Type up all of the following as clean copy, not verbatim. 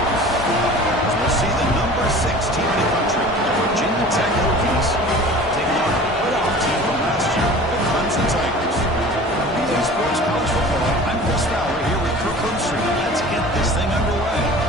As we'll see the number 6 team in the country, the Virginia Tech Hokies, taking on a playoff team from last year, the Clemson Tigers. Ps Sports College Football. I'm Chris Fowler here with Kirk Herbstreit. Let's get this thing underway.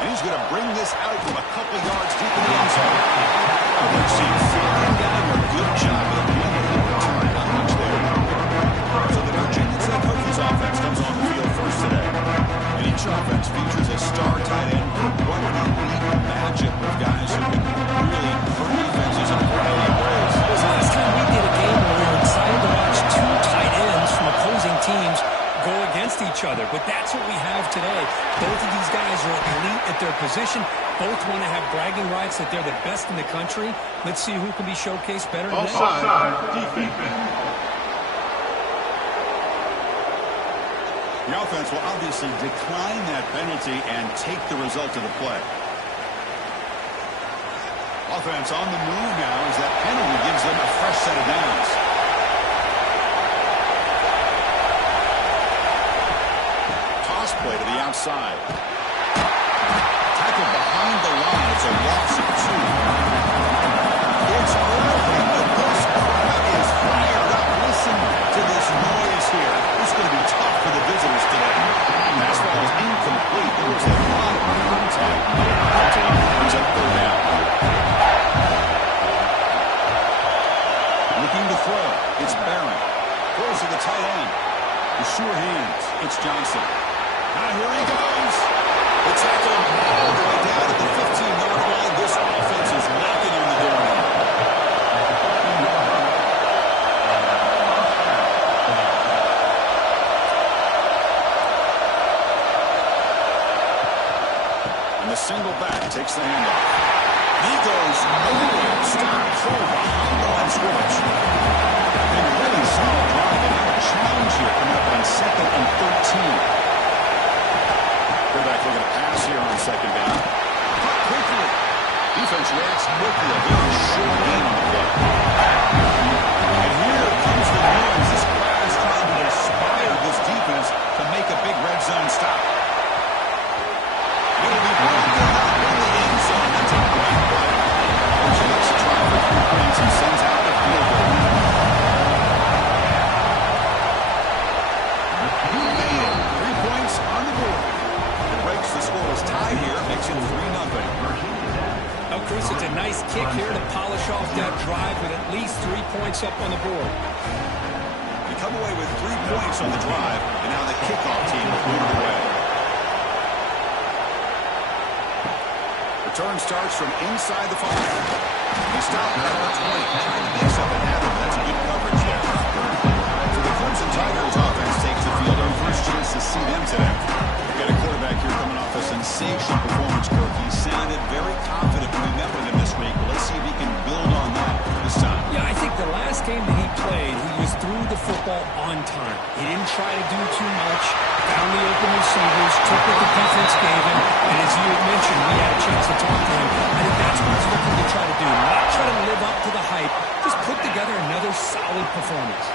He's going to bring this out from a couple yards deep in the end zone. We've seen fielding down a good job of the return. Not much there. So the Virginia Tech Hokies offense comes on the field first today. And each offense features a star tight end. What an elite matchup of guys who can really hurt defenses in a variety of ways. It was the last time we did a game where we were excited to watch two tight ends from opposing teams go against each other, but that's what we have today. Both of these guys are elite at their position. Both want to have bragging rights that they're the best in the country. Let's see who can be showcased better than defense. The offense will obviously decline that penalty and take the result of the play. Offense on the move now as that penalty gives them a fresh set of downs. Play to the outside. Tackle behind the line. It's a loss of 2. It's early, but this crowd is fired up. Listen to this noise here. This is going to be tough for the visitors today. Pass ball is incomplete. There was a lot of contact. It's a 3rd down. Looking to throw. It's Barron. Throws to the tight end. The sure hands. It's Johnson. Now here he goes. The tackle all the way down at the 15-yard line. This offense is knocking on the door now. And the single back takes the handoff. He goes nowhere. Stop full behind the line scrimmage. And really solid drive. And now a challenge here coming up on 2nd and 13. Quarterback looking to pass here on 2nd down. Cut quickly. Defense reacts quickly. A very short game on the play. And here comes the noise. This crowd is trying to inspire this defense to make a big red zone stop. It'll be broken out in the end zone. That's a great play. He likes to try for 3 points and sends out the field goal. You made it. 3 points on the board. Breaks the scoreless tie here, makes it 3-0. Oh, Chris, it's a nice kick here to polish off that drive with at least 3 points up on the board. We come away with 3 points on the drive, and now the kickoff team will move it away. Return starts from inside the 5. They stop at about 20, trying to mix up and happen. That's a good coverage there. So the Clemson Tigers offense takes the field. Our first chance to see them today. Got a quarterback here coming off a sensational performance, Kirk. He sounded very confident when we met with him this week. But let's see if he can build on that this time. Yeah, I think the last game that he played, he was through the football on time. He didn't try to do too much, found the open receivers, took what the defense gave him, and as you had mentioned, we had a chance to talk to him. I think that's what he's looking to try to do. Not try to live up to the hype, just put together another solid performance.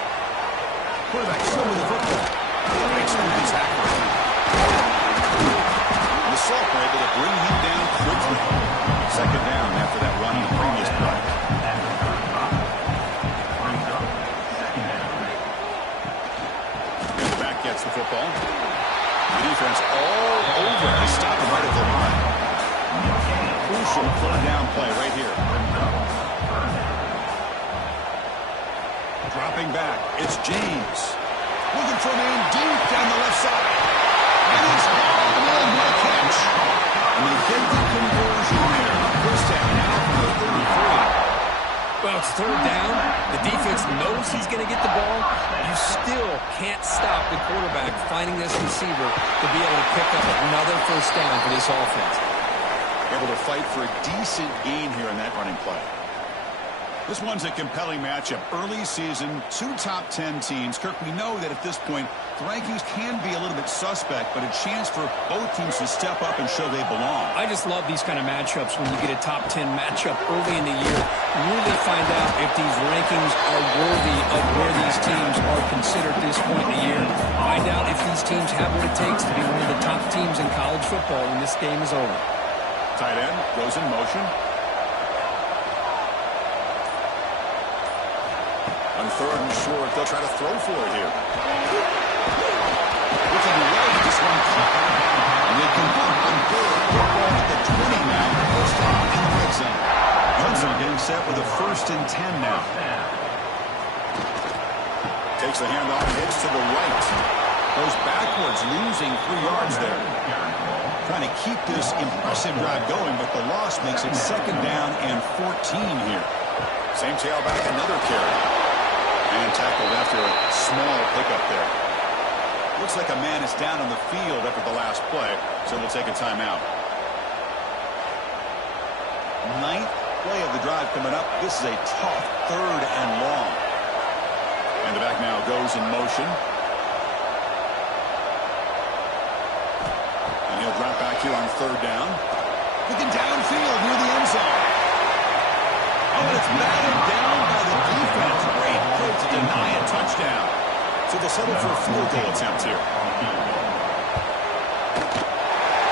Quarterback still with the football. Breaks through the tackle. The Assault were able to bring him down quickly. 2nd down after that run in the previous play. And the back gets the football. The defense all over. They stop him right at the line. Crucial 3rd down play right here. Dropping back. It's James. Looking for a man deep down the left side. And he's on the catch. And they get the conversion there. 1st down now from the 33. Well, it's 3rd down. The defense knows he's going to get the ball. You still can't stop the quarterback finding this receiver to be able to pick up another 1st down for this offense. Able to fight for a decent gain here in that running play. This one's a compelling matchup. Early season, two top 10 teams. Kirk, we know that at this point, the rankings can be a little bit suspect, but a chance for both teams to step up and show they belong. I just love these kind of matchups when you get a top 10 matchup early in the year. Really find out if these rankings are worthy of where these teams are considered at this point in the year. Find out if these teams have what it takes to be one of the top teams in college football when this game is over. Tight end goes in motion. On third and short, they'll try to throw for it here. Looking right, this one caught. And they convert on third. Football at the 20 now. First down in the red zone. Johnson getting set with a 1st and 10 now. Takes the handoff, hits to the right. Goes backwards, losing 3 yards there. Trying to keep this impressive drive going, but the loss makes it 2nd down and 14 here. Same tailback, another carry. And tackled after a small pickup there. Looks like a man is down on the field after the last play, so we'll take a timeout. 9th play of the drive coming up. This is a tough 3rd and long. And the back now goes in motion. And he'll drop back here on 3rd down. Looking downfield near the end zone. Oh, and it's batted down by the defense. Great play to deny a touchdown. So they'll settle for a field goal attempt here.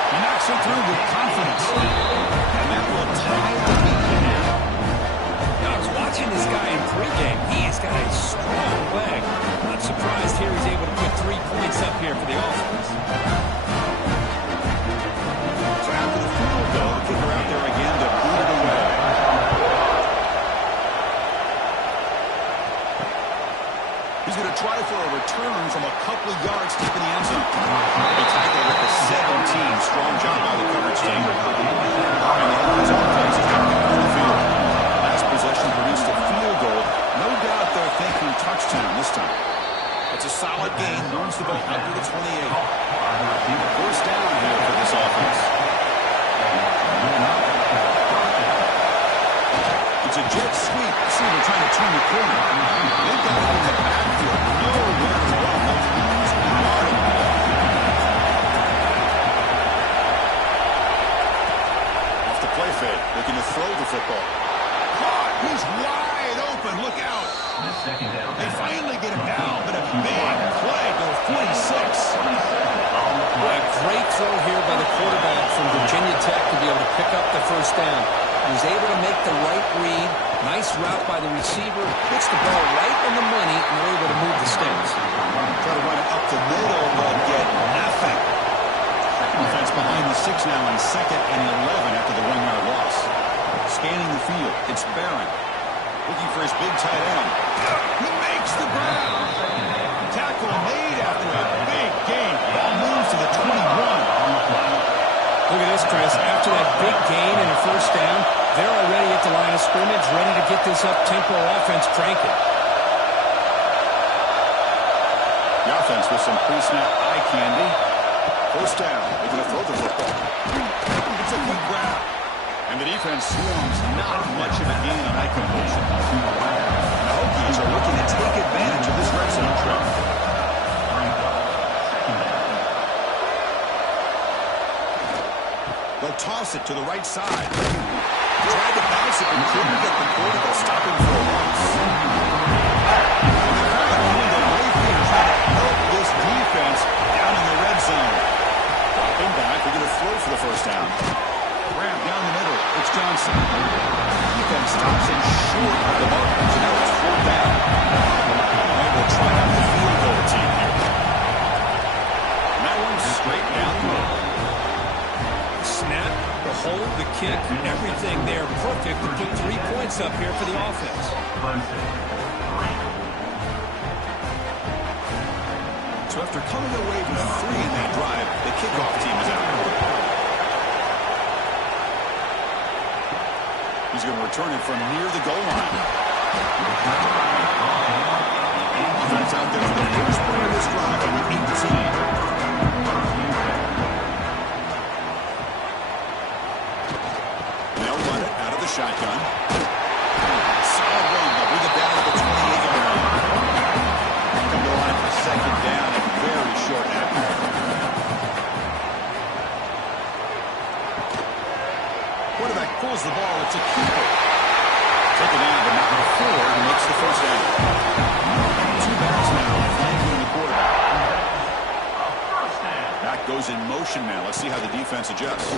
He knocks it through with confidence. And that will tie the game. Now, I was watching this guy in pregame. He has got a strong leg. Not surprised here he's able to put 3 points up here for the offense. So after the field goal, the kicker out there again to boot it away. He's going to try for a return from a couple of yards deep in the end zone. They tackle at the 17. Strong job by the coverage team. And the offense is going to come on the field. Last possession produced a field goal. No doubt they're thinking touchdown this time. It's a solid gain. Moves the ball out to the 28. 1st down here for this offense. It's a jet sweep. See, they're trying to turn the corner. They've got it in the backfield. Nowhere to run. Off the play fake. Looking to throw the football. Caught. He's wide open. Look out. They finally get him down, but a big play to 46. A great throw here by the quarterback from Virginia Tech to be able to pick up the 1st down. He was able to make the right read. Nice route by the receiver. Puts the ball right on the money, and they're able to move the sticks. Try to run it up the middle, but get nothing. Defense behind the 6 now on 2nd and 11 after the 1-yard loss. Scanning the field. It's Barron. Looking for his big tight end. He makes the grab. Tackle made after a big gain. Ball moves to the 21. Look at this, Chris. After that big gain and a 1st down, they're already at the line of scrimmage, ready to get this up-tempo offense cranking. The offense with some pre-snap eye candy. 1st down. They're going to throw the football. It's a quick grab. And the defense swarms not much of a gain on eye completion. And the Hokies are looking to take advantage of this red zone trap. They'll toss it to the right side. Tried to bounce it, but couldn't get the quarterback stopping for a loss. And the crowd coming to Mayfield trying to help this defense down in the red zone. Dropping back, they're going to throw for the 1st down. Grab down the middle. It's Johnson. Defense stops him short of the mark. So now it's 4th down. And we'll try out the field goal team here. And that one's straight down the middle. Snap, the hold, the kick, everything there perfect to put 3 points up here for the offense. So after coming away with 3 in that drive, the kickoff team is out. He's going to return it from near the goal line. Defense out there for the first play of this drive on the 18. shotgun. Solid run. They'll bring it down to the 28-yard line. Come to the line for second down and very short after. Quarterback pulls the ball. It's a keeper. Taken down, but not before he makes the first down. Two backs now flanking the quarterback. Back goes in motion now. Let's see how the defense adjusts.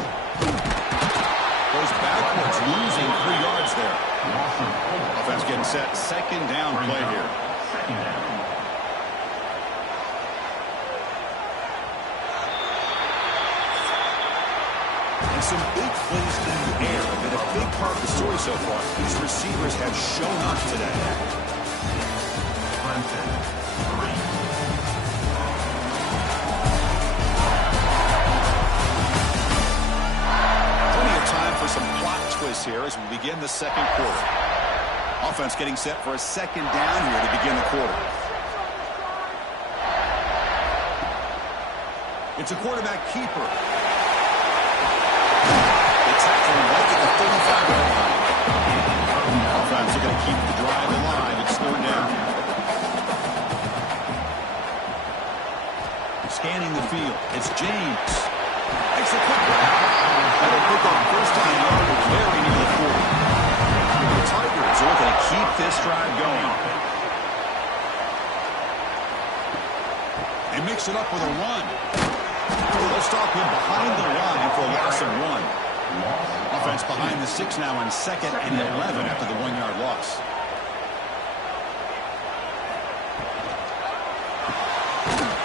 Goes backwards, losing 3 yards there. Offense getting set. Second down play here. And some big plays in the air have been a big part of the story so far. These receivers have shown up today. Plenty of time for some plot twists here as we begin the second quarter. Offense getting set for a second down here to begin the quarter. It's a quarterback keeper. Tackling right at the 35-yard line. Offense are going to keep the drive alive and slow it down. Scanning the field. It's James. Makes a quick one. That'll pick up first down yardage very near the 40. The Tigers are looking to keep this drive going. They mix it up with a run. They'll stop him behind the line for a loss of 1. Offense behind the 6 now on 2nd and 11 after the 1-yard loss.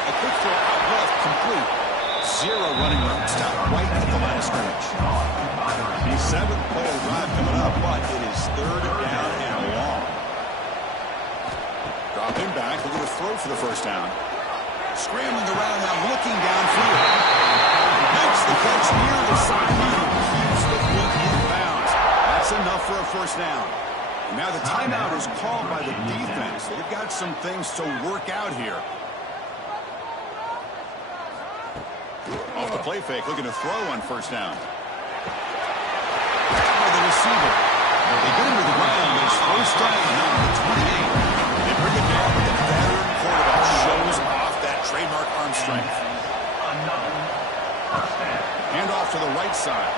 A quick throw out left, complete. 0 running room. Stop right at the line of scrimmage. The 7th play of the drive coming up, but it is 3rd down and long. Drop him back. We're going to throw for the first down. Scrambling around now, looking downfield. Makes the catch near the sideline. Keeps the feet in bounds. That's enough for a first down. And now the timeout is called by the defense. They've got some things to work out here. Off the play fake, looking to throw on first down. The receiver. They get him to the ground. It's first down now at 28. They bring it down, but the veteran quarterback shows off that trademark arm strength. Hand off to the right side.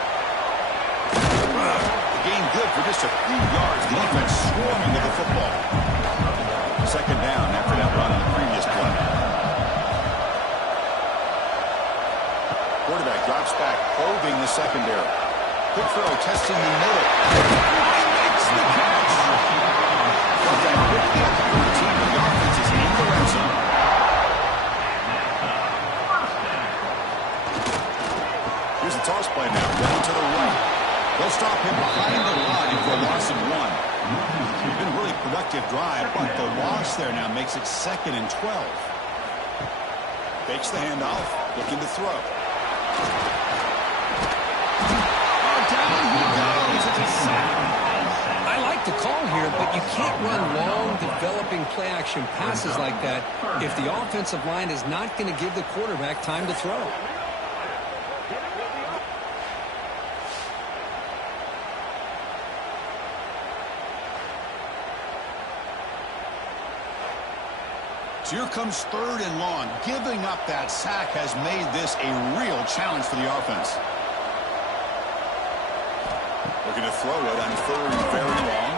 The gain good for just a few yards. The defense swarming with the football. Second down after that run on the previous play. Quarterback drops back, probing the secondary. Quick throw, testing the middle. He makes the catch. Got that quickly at the 13. The offense is in the red zone. Here's the toss play now, going to the right. They'll stop him behind the line for a loss of 1. It's been a really productive drive, but the loss there now makes it 2nd and 12. Fakes the handoff, looking to throw. Oh, down he goes. It's a sack. I like the call here, but you can't run long, developing play-action passes like that if the offensive line is not going to give the quarterback time to throw. So here comes 3rd and long. Giving up that sack has made this a real challenge for the offense. Looking to throw it on 3rd and very long.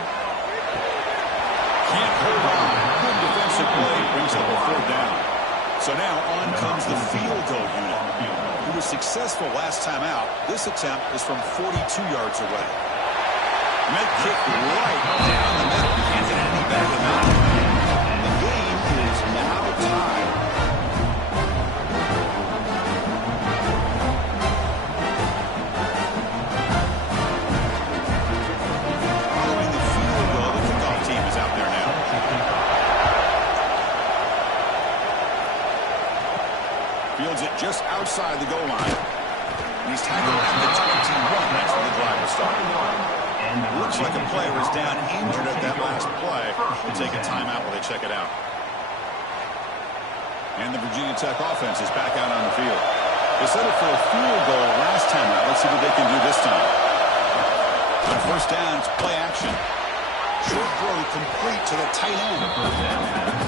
Can't hold on. Good defensive play. Brings up a 4th down. So now on comes the field goal unit. He was successful last time out. This attempt is from 42 yards away. Med kick right down the middle. You can't get any better than that. The game is now tied. Following the field goal, the kickoff team is out there now. Fields it just outside the goal line. And he's tackled at the 21. That's where the drive will start. Looks like a player is down injured at that last play. We'll take a timeout while they check it out. And the Virginia Tech offense is back out on the field. They set it for a field goal last time out. Let's see what they can do this time. On first down, it's play action. Short throw complete to the tight end.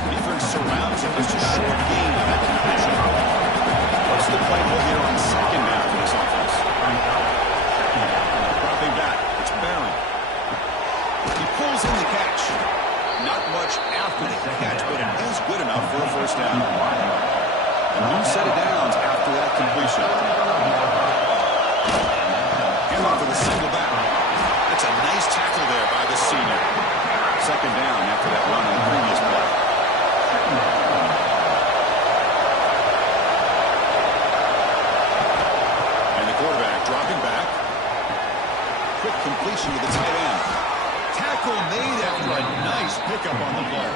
Defense surrounds him. It's a short gain on that completion. What's the play call here on second down for this offense? Dropping back. It's Barron. He pulls in the catch. Not much after the catch, but it is good enough for a first down. A new set of downs after that completion. Hand off to the single back. That's a nice tackle there by the senior. Second down after that run on the previous play. And the quarterback dropping back. Quick completion to the tight end. Tackle made after a nice pickup on the play.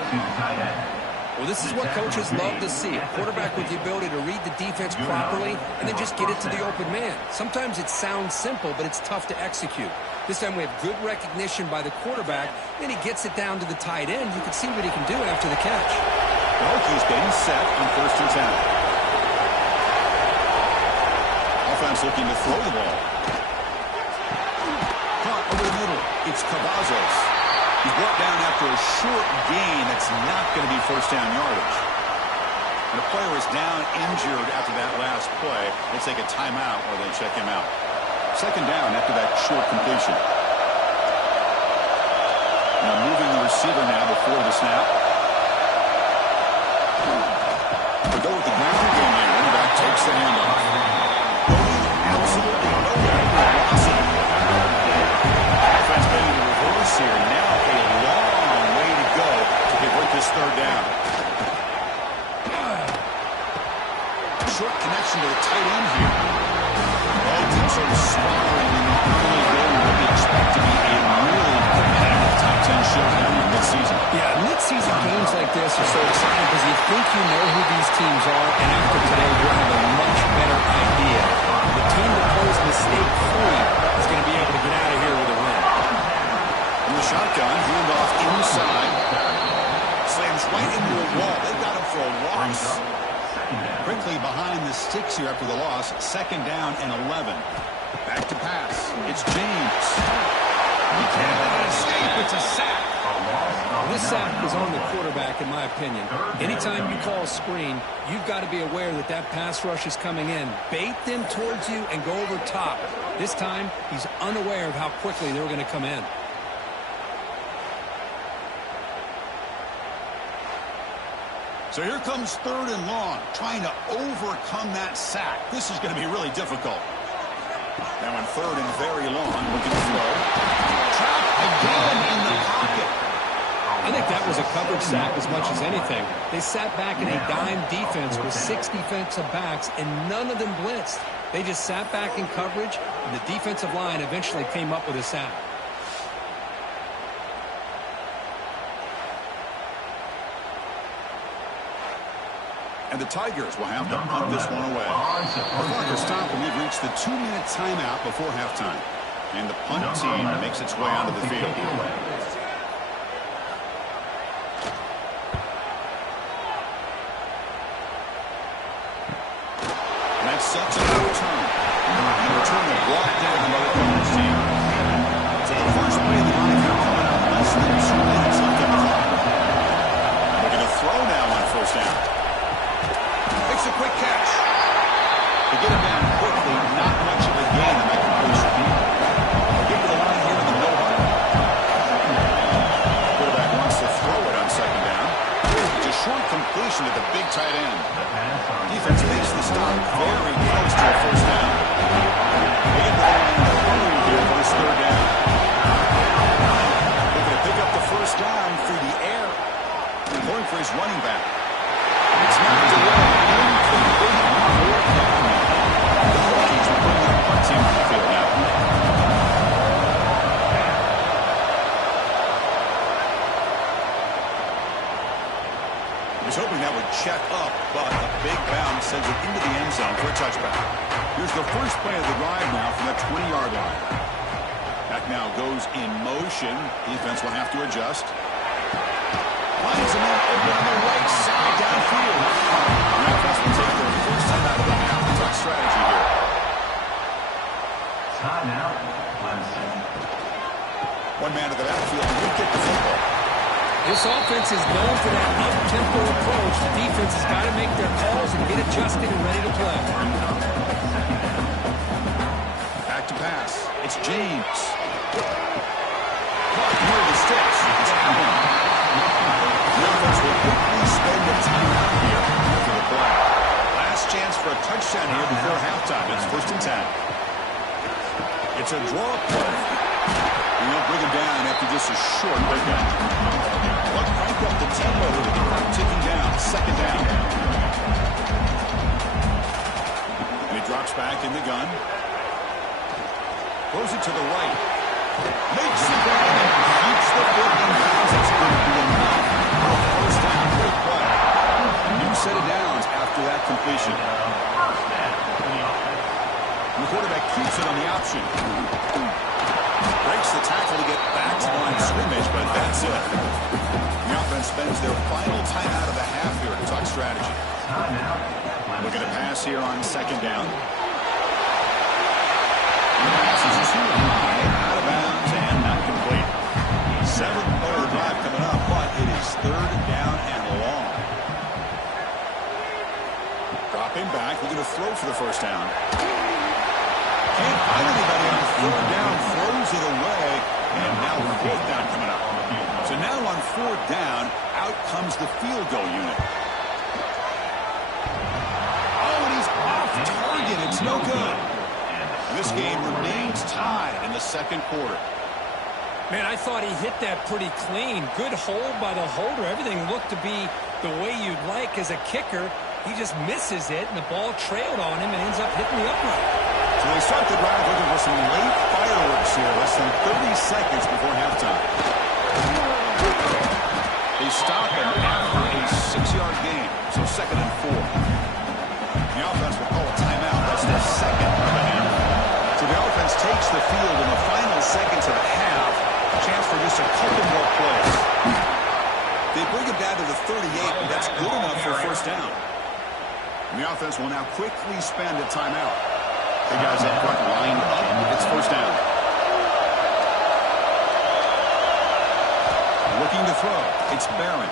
Well, this is what coaches love to see. A quarterback with the ability to read the defense properly and then just get it to the open man. Sometimes it sounds simple, but it's tough to execute. This time we have good recognition by the quarterback, and he gets it down to the tight end. You can see what he can do after the catch. Well, he's getting set on 1st and 10. Offense looking to throw the ball. Caught over the middle. It's Cavazos. He's brought down after a short gain that's not going to be first down yardage. And the player is down injured after that last play. They take a timeout or they check him out. Second down after that short completion. Now moving the receiver now before the snap. They go with the ground game here. Running back takes the handoff. Going absolutely nowhere. Loss it. Offense ready to reverse here. Now a long way to go to convert this third down. Short connection to the tight end here. Both teams sort of swaddling in the early game. What we expect to be a really competitive top 10 showdown in mid-season. Yeah, mid-season games like this are so exciting because you think you know who these teams are, and after today, you'll have a much better idea. The team that plays mistake-free is going to be able to get out of here with a win. In the shotgun, handoff inside. Slams right into a wall. They got him for a loss. Quickly behind the sticks here after the loss. Second down and 11. Back to pass. It's James. He can't let it escape. It's a sack. This sack is on the quarterback, in my opinion. Anytime you call a screen, you've got to be aware that that pass rush is coming in. Bait them towards you and go over top. This time, he's unaware of how quickly they're going to come in. So here comes 3rd and long, trying to overcome that sack. This is going to be really difficult. Now in 3rd and very long, looking to throw. Trapped again in the pocket. I think that was a coverage sack as much as anything. They sat back in a dime defense with 6 defensive backs, and none of them blitzed. They just sat back in coverage, and the defensive line eventually came up with a sack. And the Tigers will have to punt this one away. The clock is stopped, and we've reached the 2-minute timeout before halftime. And the punt team makes its way onto the field. And that sets up a return. And the return will brought down by the opponent's team. So the first play of the night here coming up less than 2 minutes left on the clock. And we're going to throw now on first down. Makes a quick catch. To get him down quickly, not much of a gain in that completion. Get to the line here in the no huddle. Quarterback wants to throw it on second down. It's a short completion to the big tight end. Defense makes the stop very close to a first down. They get to the line in a hurry here for this third down. Looking to pick up the first down through the air. Going for his running back. It's knocked away. Incomplete. The Rockies will bring their punt team to the field now. He was hoping that would check up, but a big bounce sends it into the end zone for a touchback. Here's the first play of the drive now from the 20-yard line. Back now goes in motion. Defense will have to adjust. Lines him up over on the right side downfield. The offense will take their first time out of the half. Tough strategy here. Timeout, Clemson. One man to the backfield, and he'll get the football. This offense is known for that up-tempo approach. The defense has got to make their calls and get adjusted and ready to play. Back to pass. It's James. Caught near the sticks. It's Allen. The offense will quickly spend a timeout here after the play. Last chance for a touchdown here before halftime. It's 1st and 10. It's a draw play. And they'll bring him down after just a short breakout. But crank up the tempo with the clock ticking down. 2nd down. And he drops back in the gun. Throws it to the right. Makes it down and keeps the foot in bounds. It's going to be enough for a 1st down. Great play. A new set of downs after that completion. And the quarterback keeps it on the option. Breaks the tackle to get back to the line of scrimmage, but that's it. The offense spends their final timeout of the half here to talk strategy. Looking to pass here on 2nd down. The pass is too high, out of bounds, and not complete. 7th play of the drive coming up, but it is 3rd down and long. Dropping back, looking to throw for the 1st down. Can't find anybody on 3rd down, throws it away, and now 4th down coming up. So now on 4th down, out comes the field goal unit. Oh, and he's off target. It's no good. This game remains tied in the 2nd quarter. Man, I thought he hit that pretty clean. Good hold by the holder. Everything looked to be the way you'd like as a kicker. He just misses it, and the ball trailed on him and ends up hitting the upright. So they start the drive looking for some late fireworks here, less than 30 seconds before halftime. They stop him after a 6-yard gain, so 2nd and 4. The offense will call a timeout. That's their 2nd of the half. So the offense takes the field in the final seconds of the half. A chance for just a couple more plays. They bring it down to the 38, and that's good enough for 1st down. And the offense will now quickly spend a timeout. The guys up front lined up. It's 1st down. Looking to throw. It's Barron.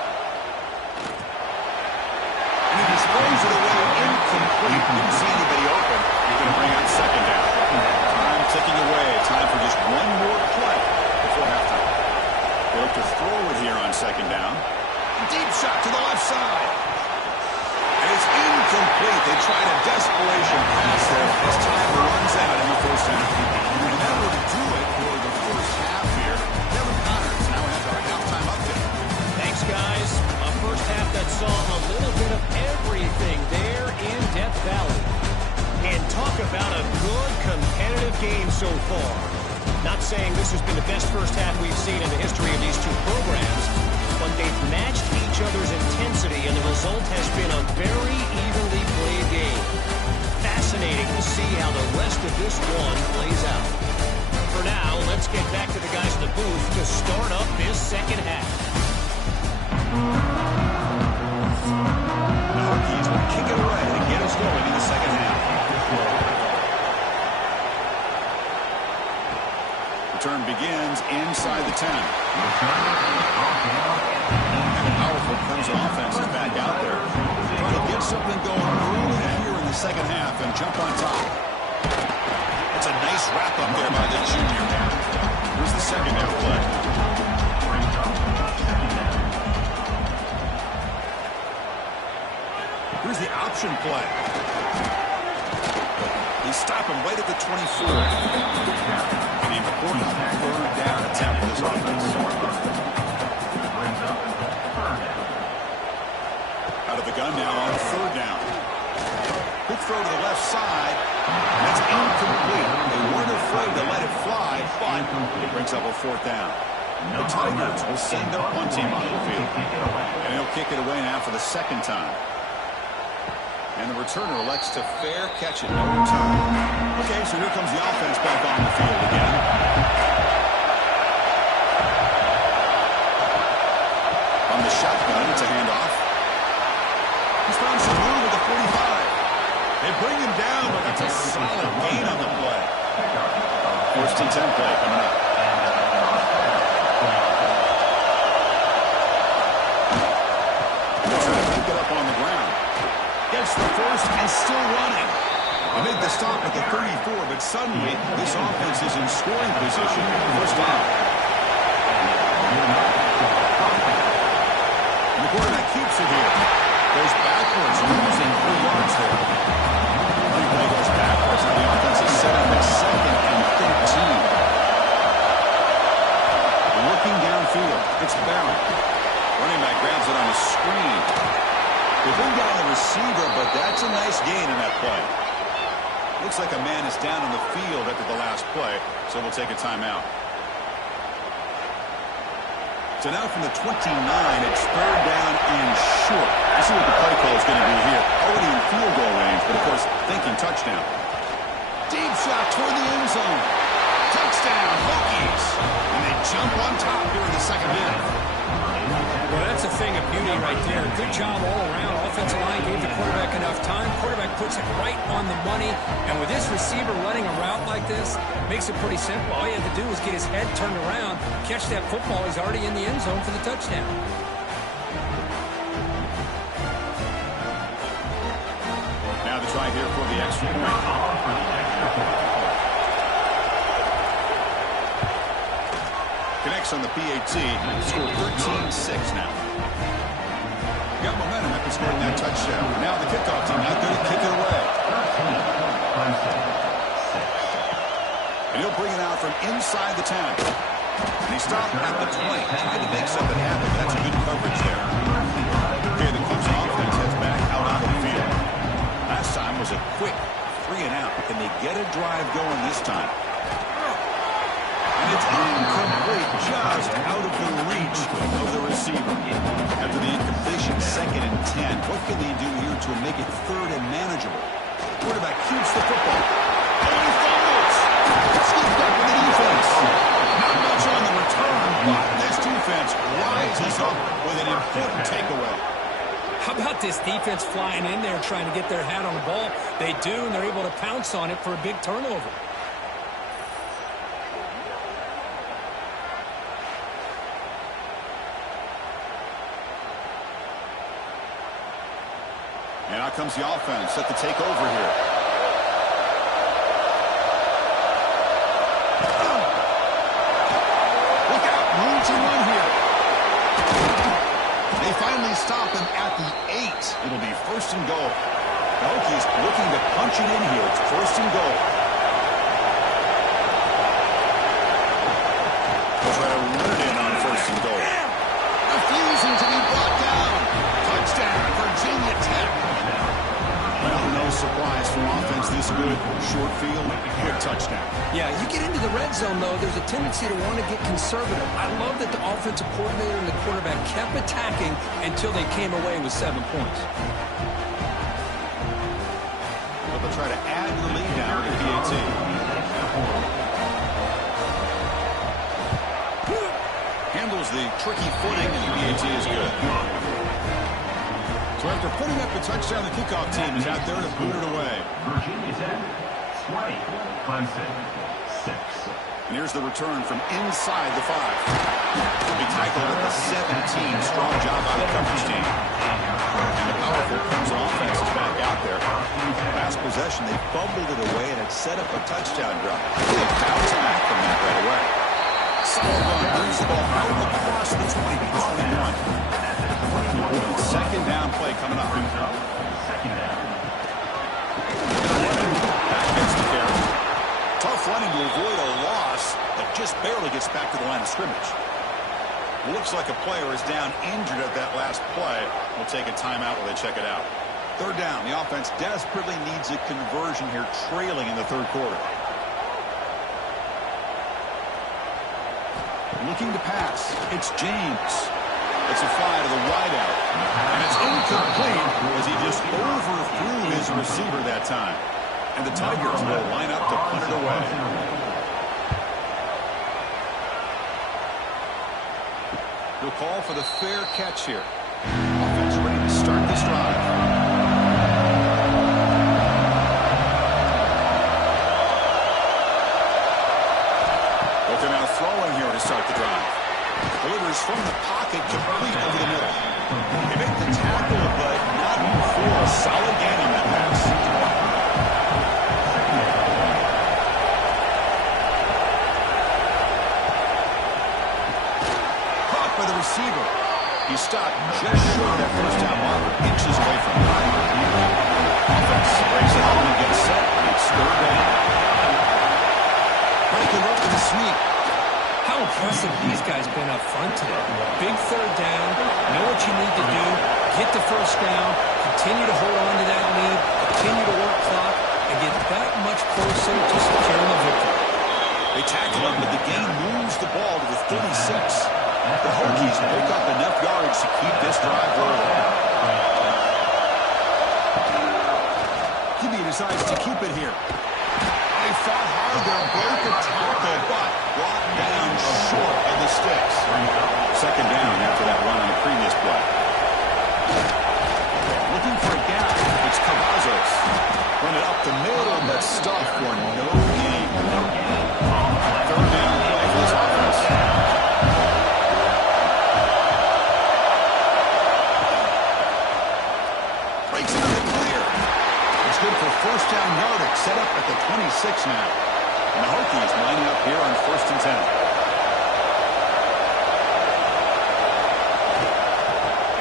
And he displays it away incomplete. Didn't see anybody open. He's going to bring out 2nd down. Time ticking away. Time for just one more play before halftime. They look to throw it here on 2nd down. Deep shot to the left side. And it's incomplete. They tried a desperation pass there as time runs out in the 1st half. And that would do it for the 1st half here. Kevin Connors now has our halftime update. Thanks, guys. A 1st half that saw a little bit of everything there in Death Valley. And talk about a good competitive game so far. Not saying this has been the best 1st half we've seen in the history of these two programs, but they've matched each other's intensity, and the result has been a very evenly played game. Fascinating to see how the rest of this one plays out. For now, let's get back to the guys in the booth to start up this 2nd half. The Hokies will kick it away to get us going in the 2nd half. Return begins inside the 10. And a powerful Clemson offense is back out there. Trying to get something going early here in the 2nd half and jump on top. It's a nice wrap-up there by the junior. Here's the 2nd down play. Here's the option play. They stop him right at the 24. An important 3rd down attempt for this offense. Out of the gun now on 3rd down. Quick throw to the left side. That's incomplete. They weren't afraid to let it fly, but it brings up a 4th down. The Tigers will send their punt team on the field. And he'll kick it away now for the 2nd time. And the returner elects to fair catch it. No return. Okay, so here comes the offense back on the field again. On the shotgun, it's a handoff. He's found some room at the 45. They bring him down, but that's a solid gain on the play. 1st and 10 play coming up. Across the first and still running. They make the stop at the 34, but suddenly this offense is in scoring position. First down. And the quarterback keeps it here. Goes backwards, losing 3 yards there. Replay goes backwards, and the offense is set up at 2nd and 13. Looking downfield, it's Barron. Running back grabs it on the screen. They bring down the receiver, but that's a nice gain in that play. Looks like a man is down on the field after the last play, so we'll take a timeout. So now from the 29, it's 3rd down and short. Let's see what the play call is going to be here. Already in field goal range, but of course, thinking touchdown. Deep shot toward the end zone. Touchdown, Hokies. And they jump on top here in the second half. Well, that's a thing of beauty right there. Good job all around. Offensive line gave the quarterback enough time. Quarterback puts it right on the money. And with this receiver running a route like this, makes it pretty simple. All you have to do is get his head turned around, catch that football. He's already in the end zone for the touchdown. Now the try here for the extra point. Connects on the PAT. Scored 13-6 now. Got momentum after scoring that touchdown. Now the kickoff team out there to kick it away. And he'll bring it out from inside the 10. And he stopped at the 20. Tried to make something happen, but that's a good coverage there. Okay, the Clemson offense heads back out on the field. Last time was a quick 3 and out. Can they get a drive going this time? And it's incomplete, just out of the reach of the receiver. After the incompletion, 2nd and 10. What can they do here to make it 3rd and manageable? Quarterback keeps the football. And he fumbles. Scooped up with the defense. Not much on the return, but this defense rises up with an important takeaway. How about this defense flying in there trying to get their hat on the ball? They do, and they're able to pounce on it for a big turnover. And out comes the offense, set to take over here. Look out, room to run here. They finally stop him at the 8. It'll be 1st and goal. The Hokies looking to punch it in here. It's 1st and goal. They'll try to run it in on 1st and goal. Refusing to be brought down. Touchdown, Virginia Tech. Well, no surprise for offense this good. Short field, quick touchdown. Yeah, you get into the red zone, though, there's a tendency to want to get conservative. I love that the offensive coordinator and the quarterback kept attacking until they came away with 7 points. But they'll try to add the lead down to PAT. Handles the tricky footing, and the PAT is good. So after putting up the touchdown, the kickoff team is out there to boot it away. Virginia Tech, 20, Clemson, 6. And here's the return from inside the 5. He tackled at the 17. Strong job by the coverage team. And the powerful Clemson offense is back out there. Last possession, they fumbled it away, and it set up a touchdown drive. They bounced back from that right away. Sullivan moves the ball out across the 20 to 21. 2nd down play coming up. 2nd down. Back gets the carry. Tough running to avoid a loss that just barely gets back to the line of scrimmage. Looks like a player is down injured at that last play. We'll take a timeout while they check it out. 3rd down. The offense desperately needs a conversion here, trailing in the 3rd quarter. Looking to pass. It's James. It's a fly to the wideout. And it's incomplete as he just overthrew his receiver that time. And the Tigers will line up to punt it away. He'll call for the fair catch here. Offense ready to start this drive. But they're now throwing here to start the drive. Delivers from the pocket, complete over the middle. They make the tackle, but not for a solid gain on that pass. Caught by the receiver. He stopped just short of that first down marker, inches away from it. Offense breaks it home and gets set. It's third down. Breaking up to the sneak. How impressive these guys been up front today. Big third down, know what you need to do, get the first down, continue to hold on to that lead, continue to work clock, and get that much closer to securing a victory. They tackle him, but the gain moves the ball to the 36. The Hokies pick up enough yards to keep this drive rolling. QB decides to keep it here. They fought hard there, broke a tackle, but brought down short of the sticks. Second down after that run on the previous play. Looking for a gap. It's Cavazos. Run it up the middle, but stuffed for no gain. Third down play for this offense. Breaks into the clear. It's good for first down yardage, set up at the 26 now. And the Hokies lining up here on 1st and 10.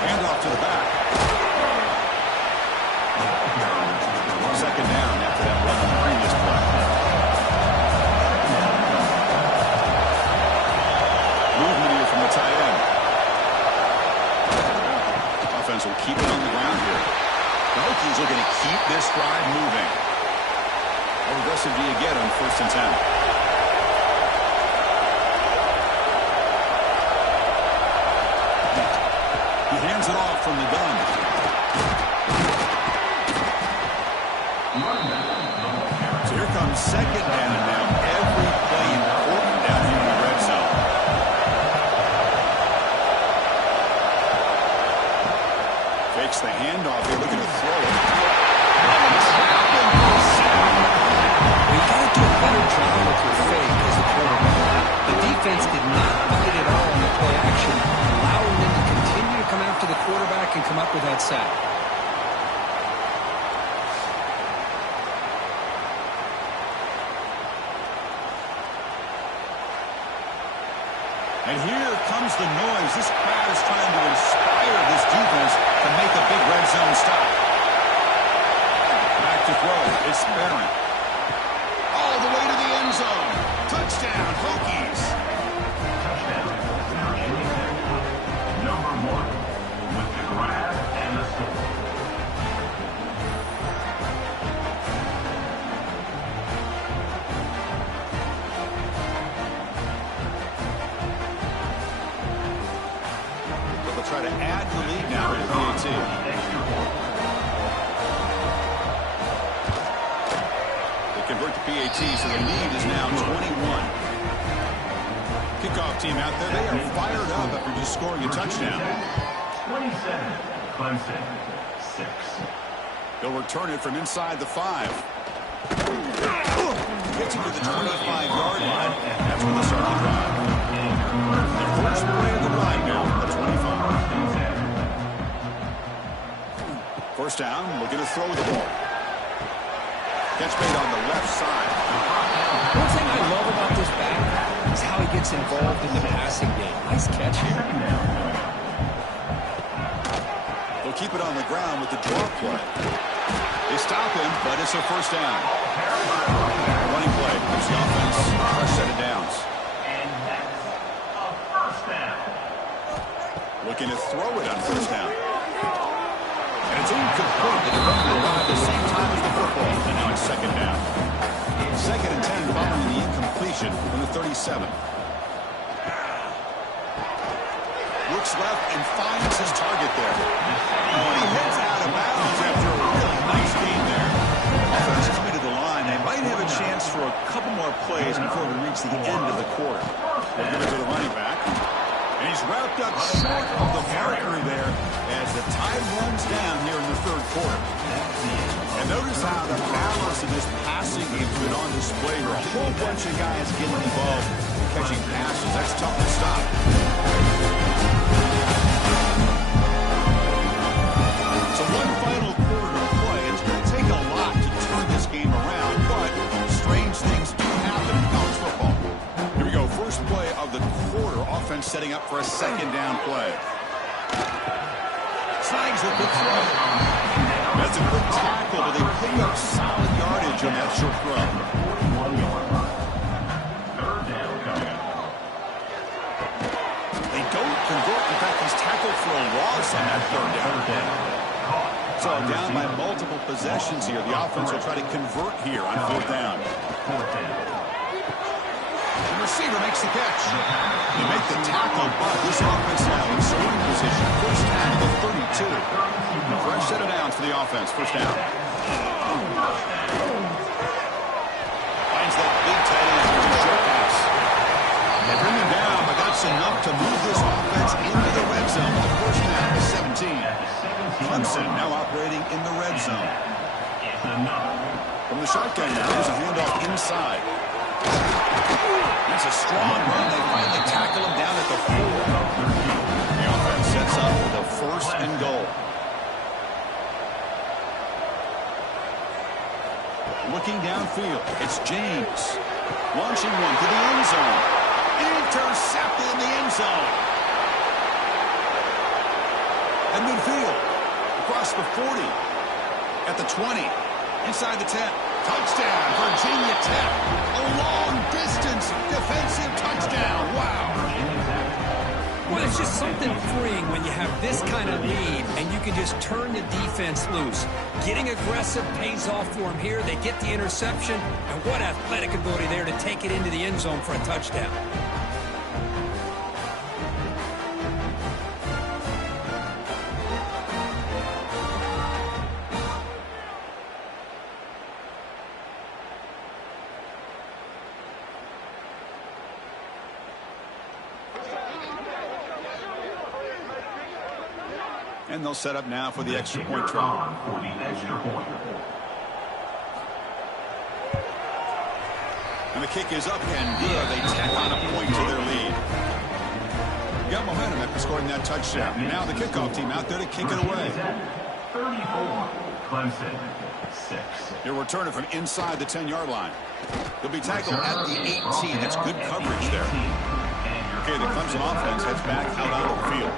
Handoff to the back. Second down after that run on the previous play. Movement here from the tight end. Offense will keep it on the ground here. The Hokies are going to keep this drive moving. How aggressive do you get on 1st and 10? He hands it off from the gun. So here comes second down now. Every play important down here in the red zone. Fakes the handoff. They're looking to throw it. You got to do a better job with your fake as a quarterback. The defense did not bite at all on the play action, allowing them to continue to come after the quarterback and come up with that sack. And here comes the noise. This crowd is trying to inspire this defense to make a big red zone stop. Back to throw. It's Barron. All the way to the end zone. Touchdown, Hokies. Touchdown. Number 1 with the grab and the score. They'll try to add the lead now to the PAT. They convert the PAT, so the lead is now 21. Kickoff team out there, they are fired up after just scoring a touchdown. 27, Clemson, 6. They'll return it from inside the 5. Gets it to the 25-yard line. That's where they start the drive. Their first play of the ride now at the 25. First down, looking to throw the ball. Catch made on the left side. One thing I love about this back is how he gets involved in the passing game. Nice catch here. They'll keep it on the ground with the draw play. They stop him, but it's a first down. Running play gives the offense a fresh set of downs. And that's a first down. Looking to throw it on first down. And it's incomplete. The defender arrived at the same time as the football. And now it's second down. Second and 10 following the incompletion from the 37. Looks left and finds his target there. Oh, he heads out of bounds after a really nice game there. Offense is coming to the line. They might have a chance for a couple more plays before we reach the end of the quarter. They'll give it to the running back. And he's wrapped up short of the marker there as the time runs down here in the third quarter. And notice how the balance of this passing game has been on display here. A whole bunch of guys getting involved catching passes. That's tough to stop. So one final defense setting up for a second down play. Snags with the throw. That's a good tackle, but they pick up solid yardage on that short throw. 41 yards. Third down coming up. They don't convert. In fact, he's tackled for a loss on that third down. So down by multiple possessions here. The offense will try to convert here on fourth down. The receiver makes the catch. They make the tackle, but this offense now in scoring position. First down to the 32. Fresh set of downs for the offense. First down. Finds that big tight end with a short pass. They bring him down, but that's enough to move this offense into the red zone. The first down to 17. Clemson now operating in the red zone. From the shotgun now, there's a handoff inside. That's a strong run. They finally tackle him down at the 4. The offense sets up with a first and goal. Looking downfield, it's James. Launching one to the end zone. Intercepted in the end zone. And midfield, across the 40, at the 20, inside the 10. Touchdown, Virginia Tech. A long-distance defensive touchdown. Wow. Well, it's just something freeing when you have this kind of lead and you can just turn the defense loose. Getting aggressive pays off for them here. They get the interception, and what athletic ability there to take it into the end zone for a touchdown. And they'll set up now for the extra point try. And the kick is up and good. They tack on a point to their lead. Got momentum after scoring that touchdown. Now the kickoff team out there to kick it away. 34, Clemson, 6. He'll return it from inside the 10-yard line. He'll be tackled at the 18. That's good coverage there. Okay, the Clemson offense heads back out on the field.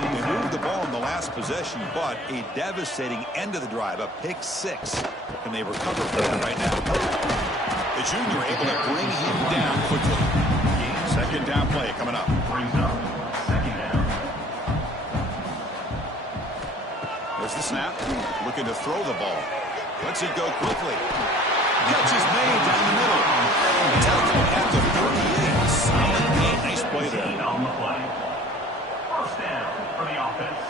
They moved the ball in the last possession, but a devastating end of the drive, a pick 6. Can they recover from that right now? The junior able to bring him down quickly. Second down play coming up. Brings up second down. There's the snap. Looking to throw the ball. Lets it go quickly. Catch is made down the middle. Tackle at the 38. Solid game. Nice play there. On the play. First down for the offense.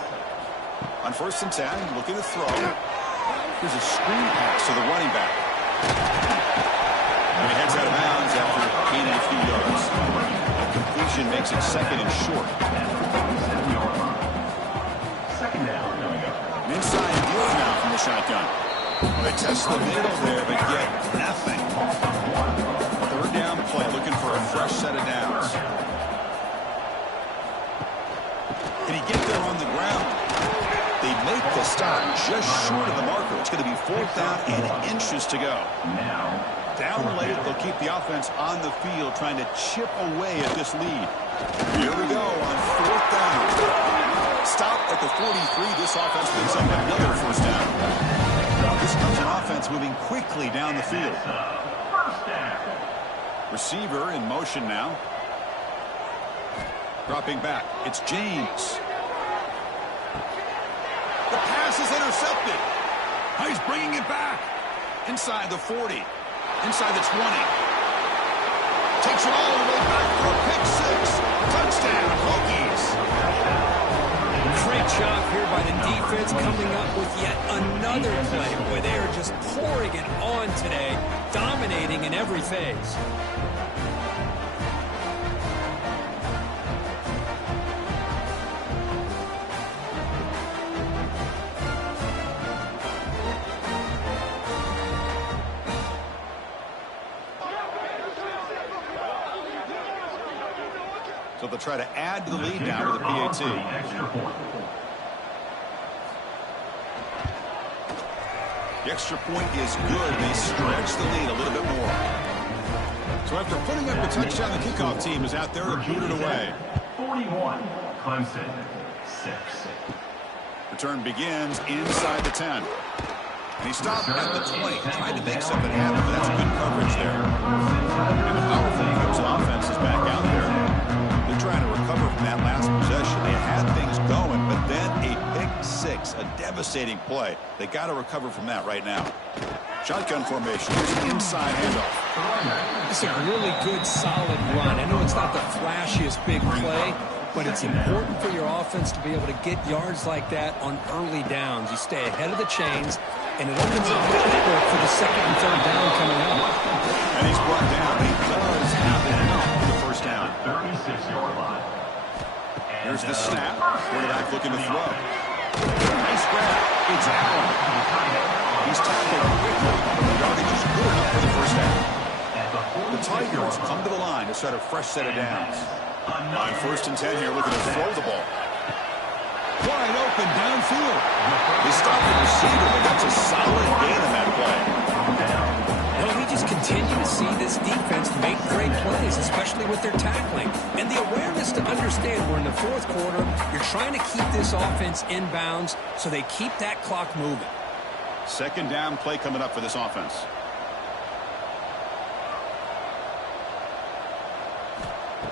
On first and 10, looking to throw. Here's a screen pass to the running back. And he heads out of bounds after gaining a few yards. A completion makes it second and short. Second down coming up. An inside deal now from the shotgun. Well, they test the middle there, but get nothing. Third down play, looking for a fresh set of downs. Can he get there on the ground? They make the start just short of the marker. It's going to be fourth down and inches to go. Now, down late, they'll keep the offense on the field, trying to chip away at this lead. Here we go on fourth down. Stop at the 43. This offense picks up another first down. This comes an offense moving quickly down the field. first down. Receiver in motion now. Dropping back. It's James. The pass is intercepted. He's bringing it back. Inside the 40. Inside the 20. Takes it all the way back for a pick 6. Touchdown, Hokies. Great job here by the defense coming up with yet another play where they are just pouring it on today, dominating in every phase. So they'll try to add to the lead now with a PAT. The extra point is good. They stretch the lead a little bit more. So after putting up a touchdown, the kickoff team is out there to boot it away. 41, Clemson, 6. Return begins inside the 10. And he stopped at the 20, trying to make something happen, but that's good coverage there. And the powerful Eagles offense is back out there. They're trying to recover from that last possession. They had things going, but then a pick six, a devastating play. They got to recover from that right now. Shotgun formation, inside handoff. It's a really good, solid run. I know it's not the flashiest big play, but it's important for your offense to be able to get yards like that on early downs. You stay ahead of the chains, and it opens up the network for the second and third down coming up. And he's brought down. He does have enough for the first down. 36-yard line. Here's the snap. Quarterback looking to throw. Nice grab. It's Allen. He's tackled quickly. The yardage is good enough for the first down. The Tigers come to the line to set a fresh set of downs. On first and 10 here, looking to throw the ball. Wide open downfield. They stop the receiver, but that's a solid gain in that play. Well, we just continue to see this defense make great plays, especially with their tackling. And the awareness to understand we're in the fourth quarter, you're trying to keep this offense in bounds so they keep that clock moving. Second down play coming up for this offense.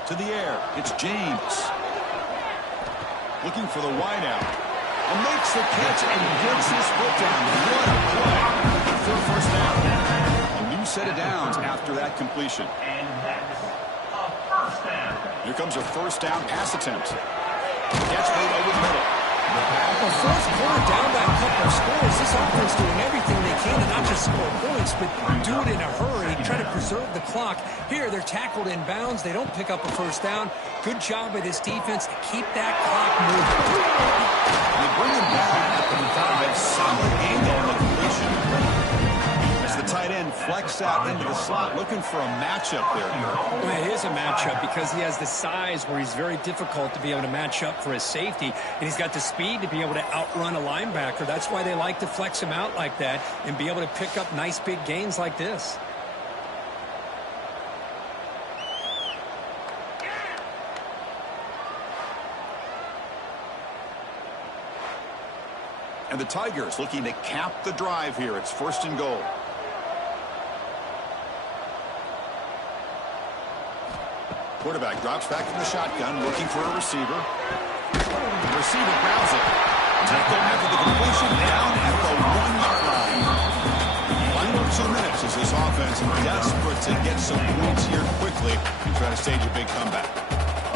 To the air, it's James. Looking for the wideout. And makes the catch and gets his foot down. What a play for a first down. A new set of downs after that completion. And that's a first down. Here comes a first down pass attempt. Catch made over the middle. Well, fourth quarter down by a couple of scores. This offense doing everything they can to not just score points, but do it in a hurry, try to preserve the clock. Here, they're tackled in bounds. They don't pick up a first down. Good job by this defense to keep that clock moving. They bring him down at the 5. Solid game there on the completion. As the tight end flexed out into the slot, looking for a matchup there. Well, it is a matchup because he has the size where he's very difficult to be able to match up for his safety, and he's got the speed to be able to outrun a linebacker. That's why they like to flex him out like that and be able to pick up nice big gains like this. And the Tigers looking to cap the drive here. It's first and goal. Quarterback drops back from the shotgun, looking for a receiver. The receiver grabs it. Tackle after the completion, down at the 1-yard line. Final 2 minutes as this offense desperate to get some points here quickly and try to stage a big comeback.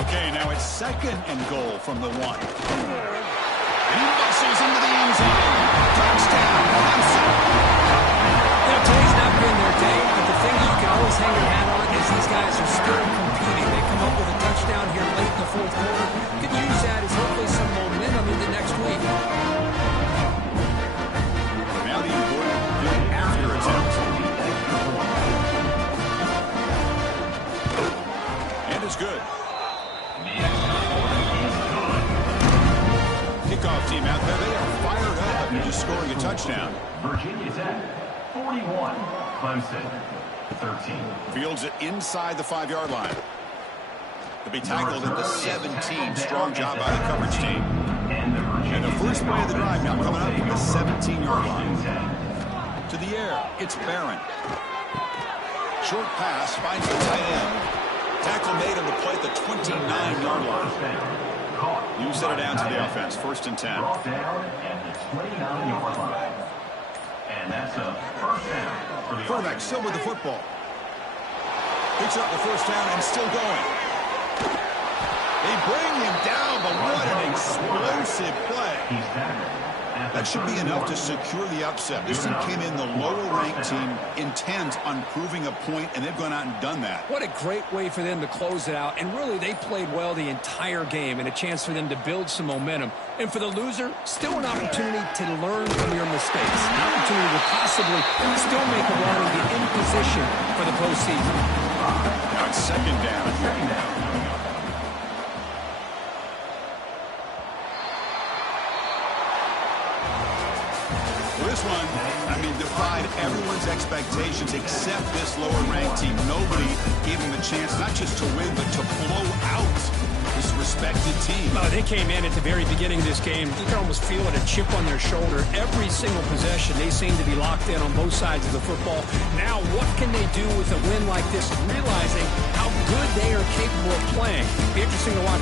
Okay, now it's second and goal from the 1. And he muscles into the end zone. Touchdown, Clemson. Today's not been their day, but the thing you can always hang your hat on is these guys are still competing. They come up with a touchdown here late in the fourth quarter. Could use that as hopefully some momentum into next week. Now the important big after attempt. And it's good. Kickoff team out there, they are fired up after just scoring a touchdown. Virginia Tech, 41, Clemson, 13. Fields it inside the 5-yard line. To be tackled at the 17. Strong job by the coverage team. And the first play of the drive now coming up at the 17-yard line. To the air, it's Barron. Short pass finds the tight end. Tackle made on the play at the 29-yard line. You set it down to the offense. First and 10. Brought down at the 29-yard line. And that's a first down for the Quarterback still with the football. Picks up the first down and still going. They bring him down, but what an explosive play. He's tackled. That should be enough to secure the upset. This team came in the lower-ranked team intent on proving a point, and they've gone out and done that. What a great way for them to close it out. And really, they played well the entire game and a chance for them to build some momentum. And for the loser, still an opportunity to learn from your mistakes. An opportunity to possibly still make a run and get in position for the postseason. Now it's second down. This one, I mean, defied everyone's expectations except this lower-ranked team. Nobody gave them a chance not just to win, but to blow out this respected team. They came in at the very beginning of this game. You can almost feel it, a chip on their shoulder. Every single possession, they seem to be locked in on both sides of the football. Now, what can they do with a win like this, realizing how good they are capable of playing? Be interesting to watch.